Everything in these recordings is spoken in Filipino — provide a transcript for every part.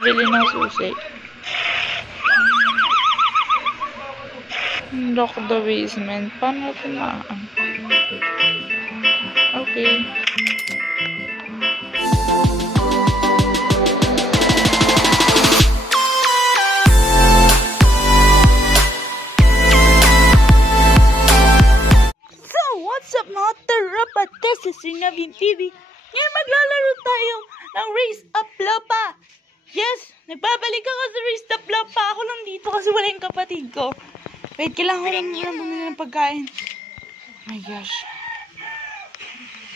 Bili ng susi. Lock the basement. Paano natin Okay. So, what's up mga tarapat? This is Sinabing TV. Ngayon maglalaro tayo ng Raise Up Lopa. Yes, nagbabalik ako sa Raise Up Lopa. Ako lang dito kasi wala yung kapatid ko. Wait, kailangan ko lang bumili ng pagkain. Oh my gosh.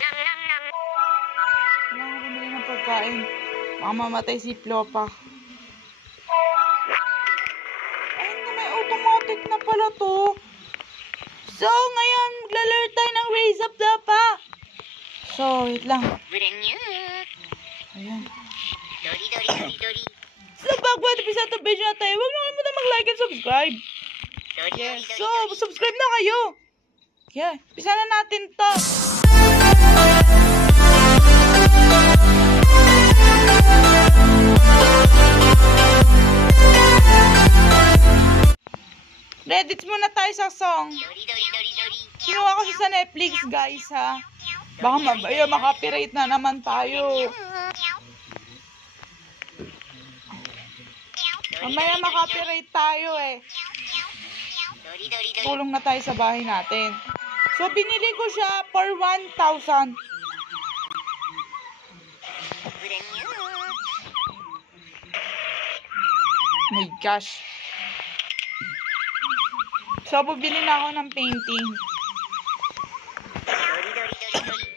Kailangan ko bumili ng pagkain. Baka mamatay si Lopa. Ayun na, may automatic na pala to. So, ngayon, maglalaro tayo ng Raise Up Lopa. So, wait lang. Ayan. So, bago episode ng video na tayo, huwag nyo kalimutan mag-like and subscribe. Yes. So, subscribe na kayo. Yeah. Pisa na natin to. Reddits muna tayo sa song. Kinuha ko siya sa Netflix, guys, ha. Baka mabaya, makapirate na naman tayo. Mamaya makapirate tayo, eh. Tulong na tayo sa bahay natin. So, binili ko siya for 1,000. My gosh. So, bubili na ako ng painting.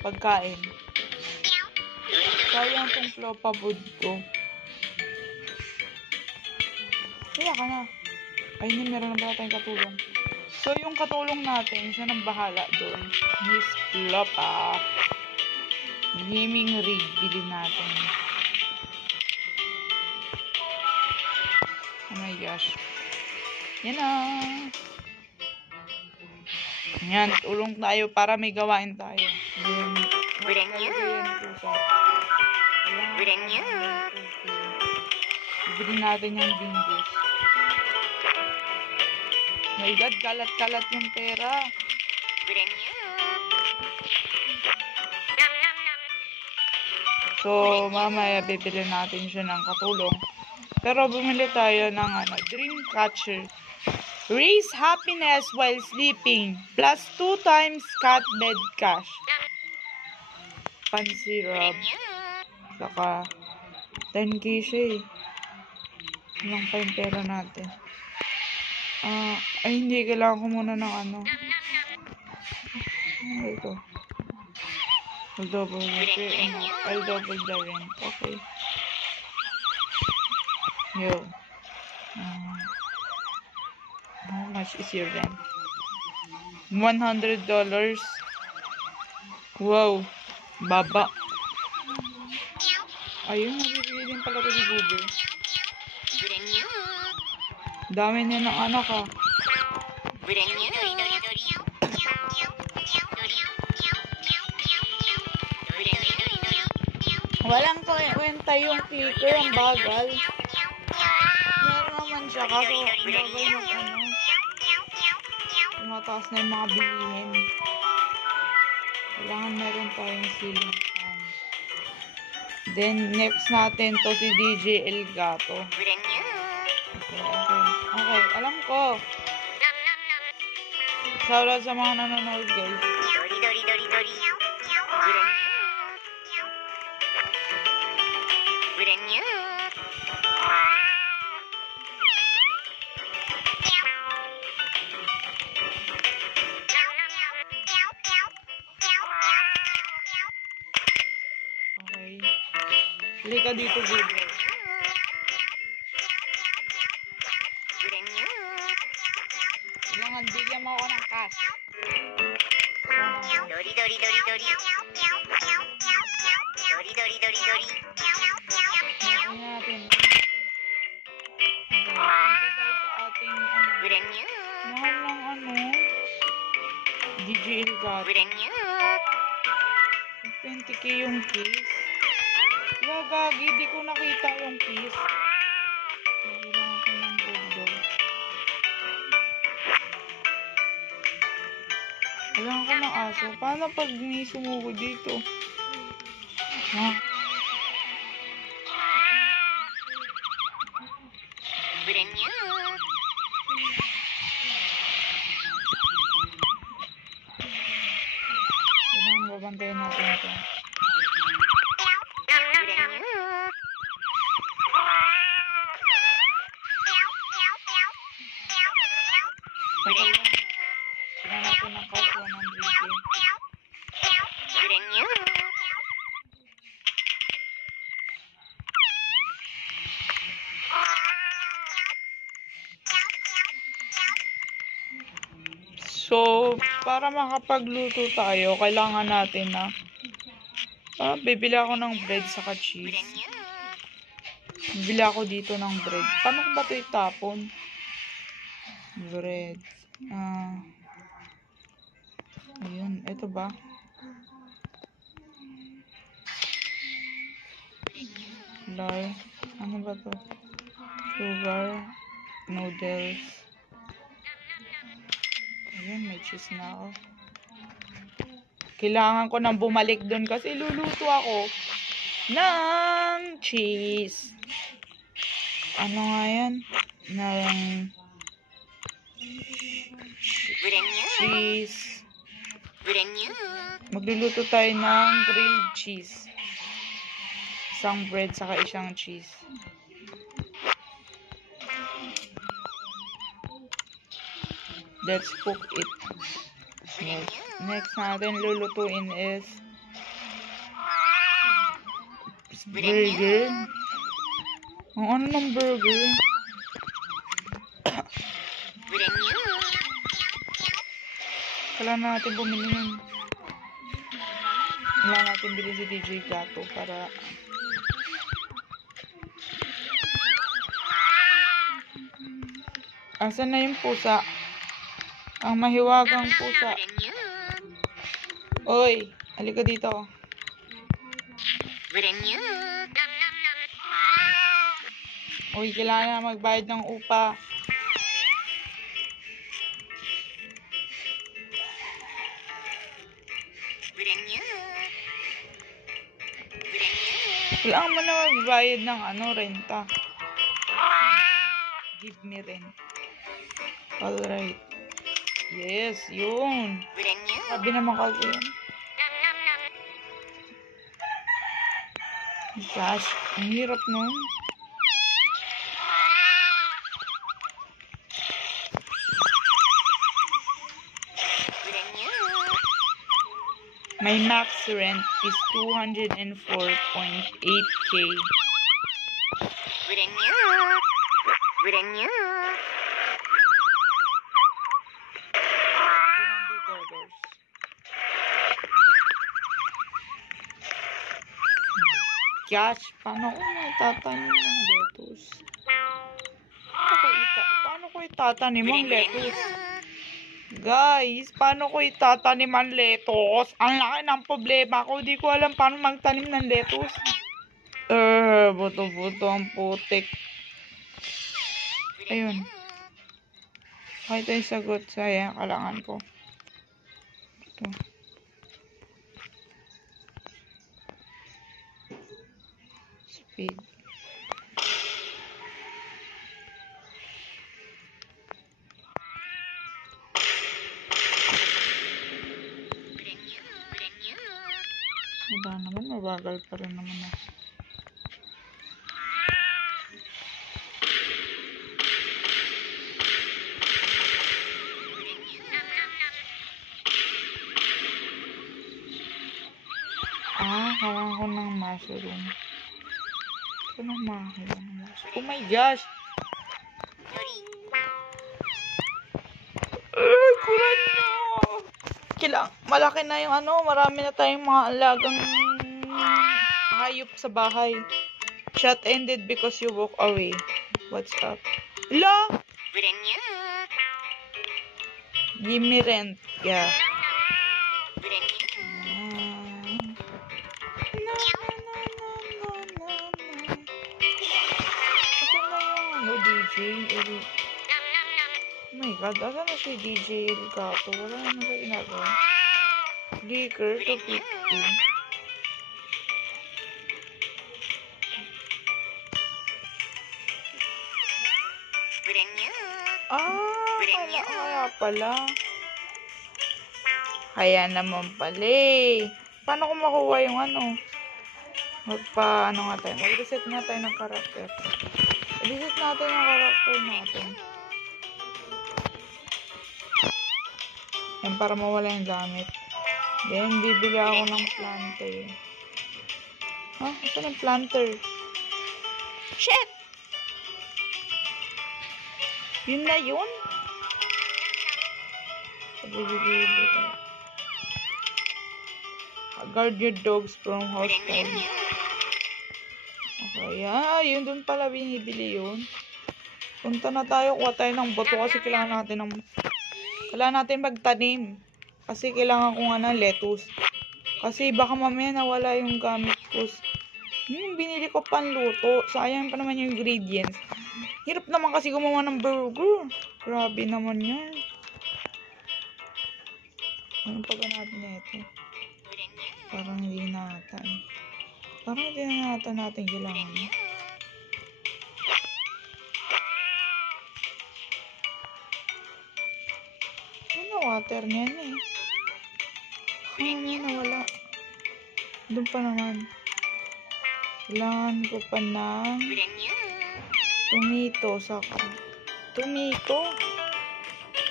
Pagkain. Sayang tong Lopa food ko. Kaya ka na. Ay, hindi, meron na ba tayong katulong? So, yung katulong natin, siya nang bahala doon. Miss Lopa. Gaming rig, bilhin natin. Oh my gosh. Yan na. Yan, tulong tayo para may gawain tayo. Bilhin natin yung bingus. My God, kalat-kalat yung pera. So, mamaya bibili natin siya ng katulong. Pero bumili tayo ng Dreamcatcher. Raise happiness while sleeping. Plus 2 times cat bed cash. Pansirap. Saka 10k siya eh. Ilang pa yung pera natin. Ay, hindi. Kailangan ko muna ng ito. I'll double the rent. Okay. Yo. How much is your rent? $100. Wow. Baba. Ayun, nabibili din pala ko si Google. Dami niya ng anak, ha. Walang kwenta yung speaker, ang bagal. Meron naman siya, kaso bagal mag tumataas na yung mga bilihin. Kailangan meron tayong ceiling fan. Then, next natin to si DJ Elgato. Okay, alam ko. Shoutout sa mga nanonood, guys. Okay. Halika dito, Google. Kailangan bigyan mo ako ng cash. Mahal ng DJ Elgato. 20k yung case. Gagi, di ko nakita yung case. Kailangan ko ng aso. Paano pag may sumuko dito? Ha? Kailangan babantayan natin ito. Kailangan natin ng kahit 100k. So, para makapagluto tayo, kailangan natin na bibili ako ng bread saka cheese. Bibili ako dito ng bread. Paano ko ba ito itapon? Bread. Ayun, ito ba? Flour. Ano ba to? Sugar. Noodles. Ayun, may cheese na ako. Kailangan ko nang bumalik doon kasi luluto ako ng cheese. Ano nga yan? Ng cheese. Magluluto tayo ng grilled cheese. Isang bread saka isang cheese. Let's cook it. Next natin lulutuin is burger. Ang ano ng burger? Kailangan natin bumili nun. Kailangan natin bilhin si DJ Gato para asan na yung pusa? Ang mahiwagang pusa. Oy, halika dito. Oy, kailangan na magbayad ng upa. Kailangan mo na magbayad ng renta. Give me rent. Alright. Yes, yun. Sabi naman kasi yun. Gosh, ang hirap nun. My max rent is 204.8k. Gosh, paano ko itatanim ng lettuce? Paano ko itatanim ang lettuce? Guys, paano ko itatanim ang lettuce? Ang laki ng problema ko. Di ko alam paano magtanim ng lettuce. Buto-buto ang putik. Ayun. Kahit ay sagot, sayang kailangan ko. Ito. Speed. Wala naman, mabagal pa rin naman ako. Kailangan ko ng mushroom. Ano makakaya ng mushroom? Oh my gosh! Kulat na! Malaki na yung marami na tayong mga alagang hayop sa bahay. Shot ended because you walk away. What's up? La! Give me rent. Yeah. Oh my God, asan na si DJ Elgato? Wala na sa ginagawa. Flicker to 50. Kaya pala. Kaya naman pala eh. Paano ko makuha yung ano? Mag-reset nga tayo ng karakter. Reset natin yung karakter natin. Yan, para mawala yung gamit. Then, bibili ako ng planter. Ha? Asan yung planter? Shit! Yun na yun? Guard your dogs from hostile. Okay, yun dun pala binibili yun. Punta na tayo, kuha tayo ng boto kasi kailangan natin magtanim. Kasi kailangan ko nga ng lettuce. Kasi baka mamaya nawala yung gamit ko. Binili ko panluto. Sayang pa naman yung ingredients. Hirap naman kasi gumawa ng burger. Grabe naman yan. Anong pa ba natin na ito? Parang hindi nata eh. Parang hindi nata natin kailangan. Ano water niyan eh? Nawala. Doon pa naman. Kailangan ko pa ng tomato saka. Tomato?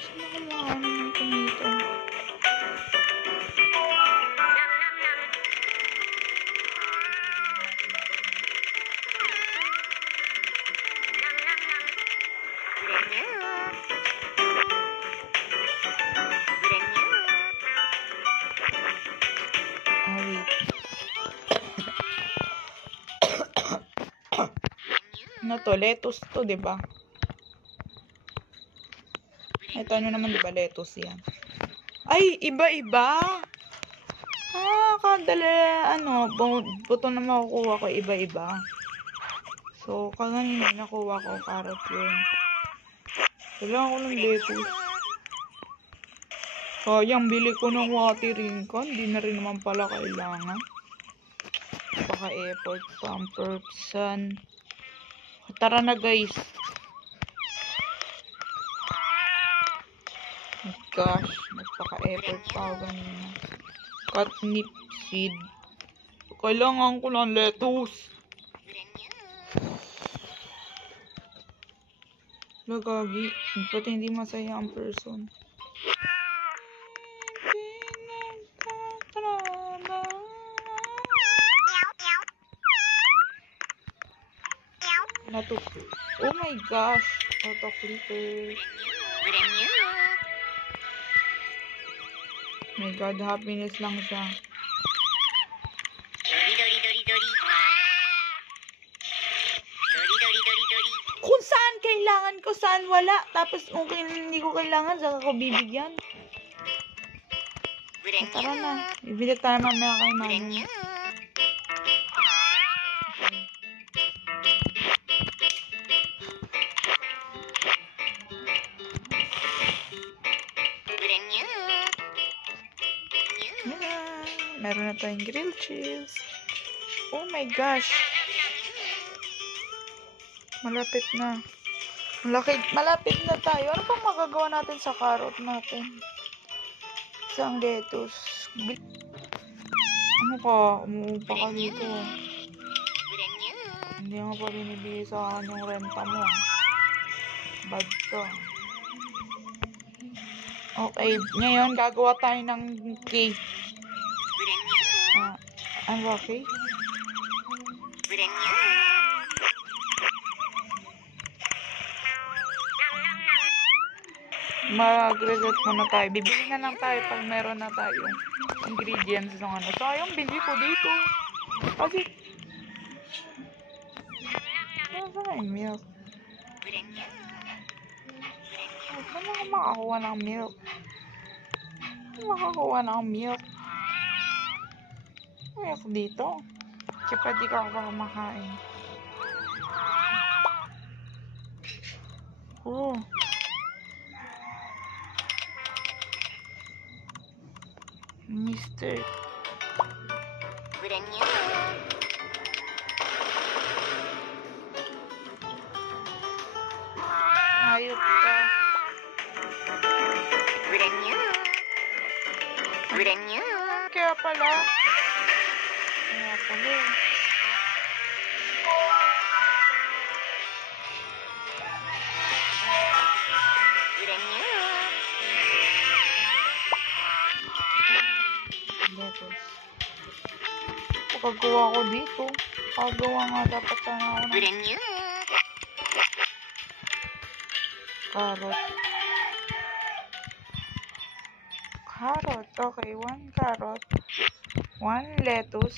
Saan ako makakain ng tomato? Ano to? Lettuce to, diba? Ito, ano naman, diba? Lettuce yan. Ay, iba-iba! Buto na makukuha ko, iba-iba. So, kanina nakuha ko, carrot yun. Kailangan ko ng lettuce. Sayang, bili ko ng watering can. Di na rin naman pala kailangan. Paka-effort pa ang person. Tara na guys. Oh my gosh, nagpaka-effort pa ako ganyan. Catnip seed. Kailangan ko ng lettuce. Lagagi. Ba't hindi masaya ang person? Oh my gosh. Auto filter. My God, happiness lang siya. Kung saan kailangan ko, saan wala. Tapos kung hindi ko kailangan, saka ko bibigyan. Tara na. Bibili tayo mamaya kay Mami. Meron na tayong grilled cheese. Oh my gosh. Malapit na. Malapit na tayo. Ano pang magagawa natin sa carrot natin? Isang lettuce. Ano ka? Umuupa ka dito. Hindi nga pa binibigay sa akin yung renta mo. Bad ka. Okay. Ngayon, gagawa tayo ng cake. Ano ba cake? Mag-reset muna tayo. Bibili na lang tayo pag meron na tayong ingredients ng ano. Sayang, bili ko dito. Kasi, ano na yung milk? Ano ako makakuha ng milk? Makakuha ng milk? Milk dito. Kaya pwede ka ako kumakain. Oh. monster. Hayop ka. Kaya pala. Lettuce. Pagkagawa ko dito. Paggawa nga dapat sana ako ng carrot. Carrot. Okay, 1 carrot. 1 lettuce.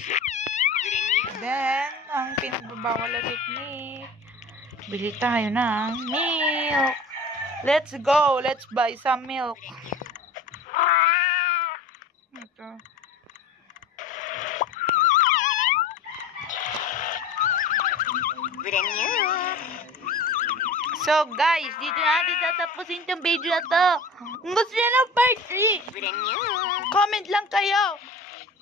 Then, ang pinagbabawal na technique. Bili tayo ng milk. Let's go. Let's buy some milk. Ito. So guys, dito natin tatapusin itong video na to. Kung gusto nyo ng part 3, comment lang kayo.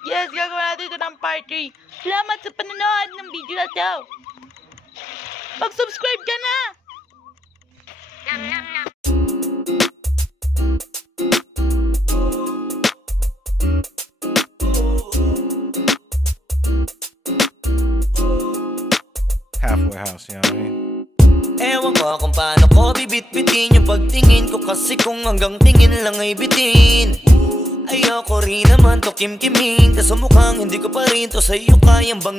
Yes, gagawa natin ito ng part 3. Salamat sa panonood ng video na to. Mag-subscribe ka na! Halfway house, you know what I mean? Ewan ko kung paano ko bibit-bitin yung pagtingin ko, kasi kung hanggang tingin lang ay bitin. Ayoko rin naman to kim-kiming, kaso mukhang hindi ko pa rin to sa'yo kayang bang